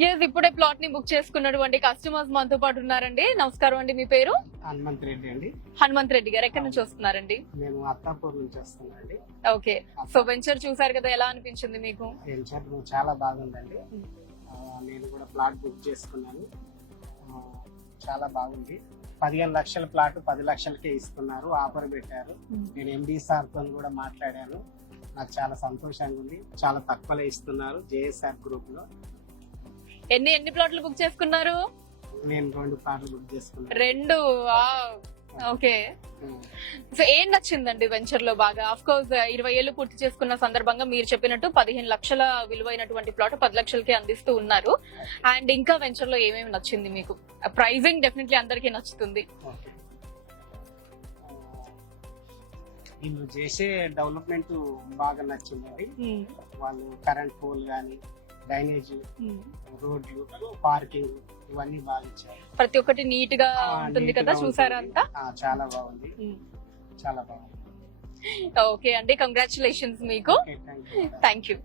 Yes, ఇప్పుడే plot ని book చేసుకున్నటువంటి కస్టమర్స్ మనతో పాటు ఉన్నారండి. నమస్కారం అండి, మీ పేరు? హనుమంత్ రెడ్డి అండి. హనుమంత్ రెడ్డి గారు ఎక్కడి నుంచి వస్తున్నారండి? నేను అత్తాపూర్ నుంచి వస్తున్నానండి. ఓకే, సో వెంచర్ చూసారు కదా, ఎలా అనిపించింది మీకు? వెంచర్ చాలా బాగుందండి. నేను కూడా ప్లాట్ బుక్ చేసుకున్నాను. చాలా బాగుంది. 15 లక్షల ప్లాట్ 10 లక్షలకే ఇస్తున్నారు, ఆఫర్ పెట్టారు. నేను ఎండి సార్ తో కూడా మాట్లాడాను. నాకు చాలా సంతోషంగా ఉంది. చాలా తక్కువలో ఇస్తున్నారు జేఎస్ఆర్ గ్రూప్ లో. ఎన్ని ప్లాట్లు బుక్ చేసుకున్నారు? నేను 2 ప్లాట్లు బుక్ చేసుకున్నాను. 2. ఓకే, సో ఏం నచ్చిందండి వెంచర్ లో బాగా? ఆఫ్ కోర్స్ 20 ఏళ్లు పూర్తి చేసుకున్న సందర్భంగా మీరు చెప్పినట్టు 15 లక్షల విలువైనటువంటి ప్లాట్ 10 లక్షలకి అందిస్తూ ఉన్నారు. అండ్ ఇంకా వెంచర్ లో ఏమేమి నచ్చింది మీకు? ప్రైజింగ్ డెఫినెట్లీ అందరికీ నచ్చుతుంది. వీళ్ళు చేసే డెవలప్మెంట్ బాగా నచ్చిందండి. వాళ్ళు కరెంట్ పోల్ గానీ, డ్రైనేజ్, రోడ్లు, పార్కింగ్ ఇవన్నీ బాగా ఇచ్చారు. ప్రతి ఒక్కటి నీట్ గా ఉంటుంది కదా, చూసారా అంతా? చాలా బాగుంది, చాలా బాగుంది. ఓకే అండి, కంగ్రాచులేషన్స్ మీకు. Okay, thank you. Thank you.